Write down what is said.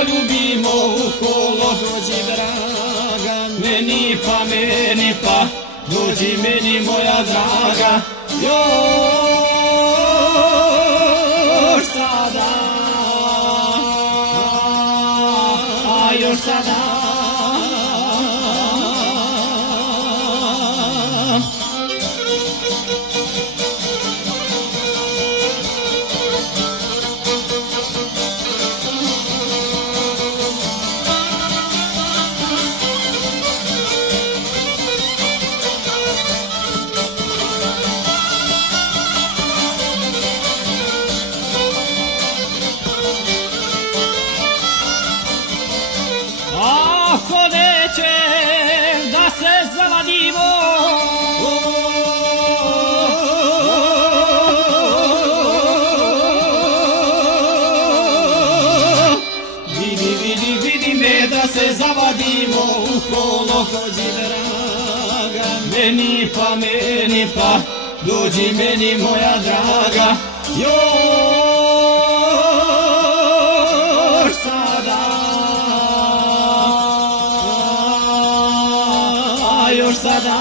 poljubimo u kolo. Dođi draga, meni pa, dođi meni moja draga, još sada, još sada. Ako neće da se zavadimo, vidi me da se zavadimo u kolo. Dođi draga, meni pa, dođi meni moja draga, još sada, još sada.